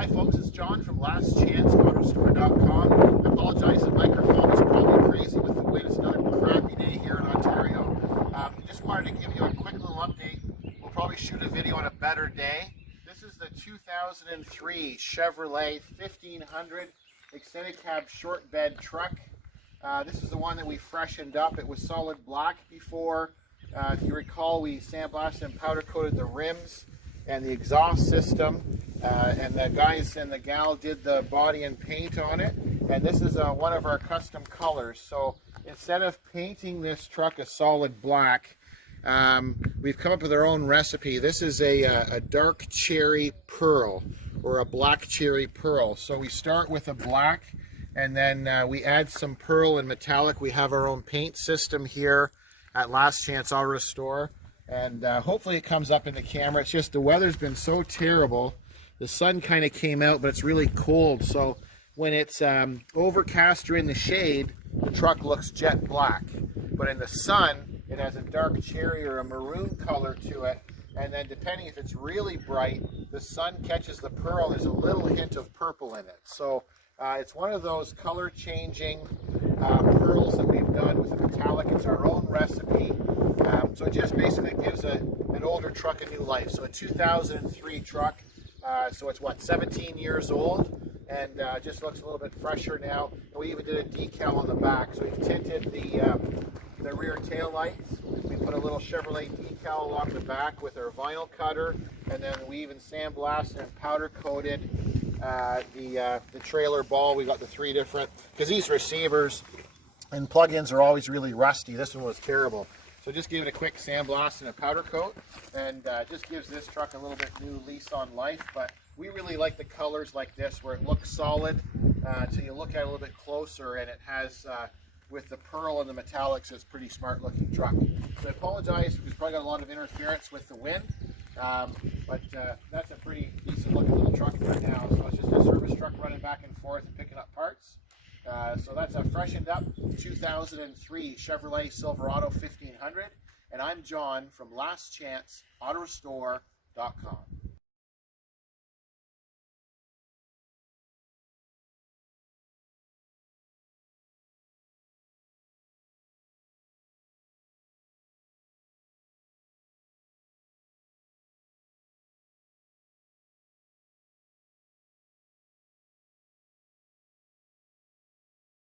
Hi folks, it's John from lastchanceautorestore.com. I apologize, the microphone is probably crazy with the wind. It's another crappy day here in Ontario. Just wanted to give you a quick little update. We'll probably shoot a video on a better day. This is the 2003 Chevrolet 1500 extended cab short bed truck. This is the one that we freshened up. It was solid black before. If you recall, we sandblasted and powder coated the rims and the exhaust system, and the guys and the gal did the body and paint on it. And this is one of our custom colors. So instead of painting this truck a solid black, we've come up with our own recipe. This is a dark cherry pearl, or a black cherry pearl. So we start with a black, and then we add some pearl and metallic. We have our own paint system here at Last Chance Auto Restore, and hopefully it comes up in the camera. It's just the weather's been so terrible. The sun kind of came out, but it's really cold. So when it's overcast or in the shade, the truck looks jet black. But in the sun, it has a dark cherry or a maroon color to it. And then depending if it's really bright, the sun catches the pearl. There's a little hint of purple in it. So it's one of those color changing pearls that we've done with the metallic. It's our own recipe. So it just basically gives an older truck a new life. So a 2003 truck. So it's what, 17 years old, and just looks a little bit fresher now. We even did a decal on the back. So we've tinted the rear tail lights. We put a little Chevrolet decal along the back with our vinyl cutter, and then we even sandblasted and powder coated the trailer ball. We got the three different, because these receivers and plug-ins are always really rusty. This one was terrible. So just give it a quick sandblast and a powder coat, and just gives this truck a little bit new lease on life. But we really like the colors like this, where it looks solid. So you look at it a little bit closer, and it has, with the pearl and the metallics, it's a pretty smart looking truck. So I apologize, we've probably got a lot of interference with the wind, but that's a pretty decent looking little truck right now. So it's just a service truck running back and forth and picking up parts. So that's a freshened up 2003 Chevrolet Silverado 1500, and I'm John from lastchanceautorestore.com.